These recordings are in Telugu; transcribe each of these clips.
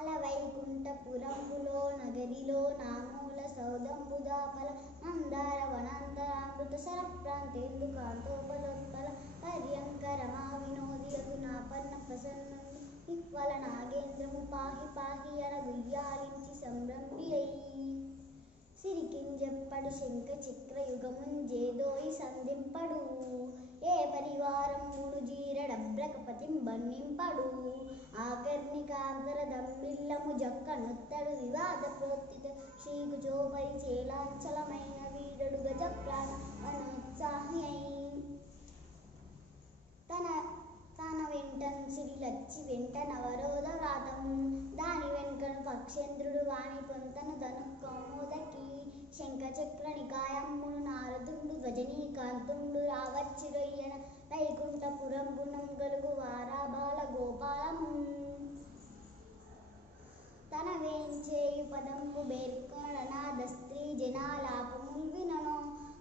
అలవైకుంఠపురంబులో నగరిలో నామూల సౌదంబుదాపల మందార వనాంతరామృత సరప్రాంతేందు కాంతోపలోత్పల పర్యంకరమా వినోదియగు నాపన్న ప్రసన్నుండు విహ్వల నాగేంద్రము పాహి పాహి అనగుయ్యాలించి సంభ్రంబి అయి సిరికింజెప్పడు శంఖ చక్రయుగముంజేదోయి సంధింపడు ఏ పరివారంబును జీరడభ్రకపతిం బన్నింపడు ఆకర్ణికాంతర దమ్మిల్లము జక్కనొత్తడు వివాద ప్రోత్తిత శ్రీకుచోపరి చేలాంచలమైన వీడడు గజ ప్రాణ వనోత్సాహి అయి తన వెంటను సిరిలచ్చి వెంట నవరోధ వ్రాతము దాని వెనుకను పక్షేంద్రుడు వాణి పొంతను ధను కౌమోదకి శంఖచక్ర నికాయంబును నారదుండు రజనీకాంతుండు రావచ్చిరొయ్యన వైకుంఠపురంబునం గలుగు వారాబాల గోపాలము తన వేంచేయు పదంబు బేర్కొననాద స్త్రీ జనాలాపముల్ వినను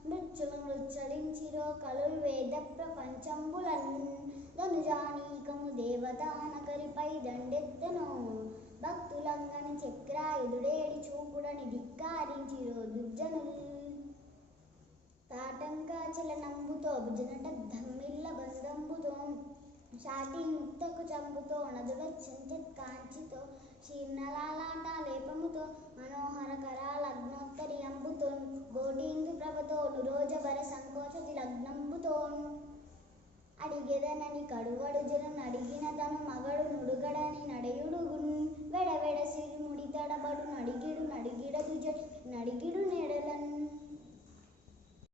మృత్యులు మృచ్చలించిరో కలుల్ వేద ప్రపంచంబులన్ ధనుజానీకము దేవతా నగరిపై దండెత్తెను భక్తులంగని చక్రాయుధుడేడి చూపుడని ధిక్కారించిరో దుర్జనుల్ తాటంకాచలనంబుతో భుజనట ధమ్మిల్ల బంధంబుతో షాటి ముక్తకు చంబుతో నదుడొచ్చంచెత్ కాంచితో శీర్ణలాలాట లేపముతో మనోహర కరాలగ్నోత్తరి అంబుతో గోటీందు ప్రభతో నురోజబర సంకోచతి లగ్నంబుతో అడిగెదనని కడువడు జనం అడిగిన తను మగడు నుడుగడని నడయుడుగున్ వెడవెడ సిరి ముడి తడబడు నడిగిడు నడిగిడదు జడి నడిగిడు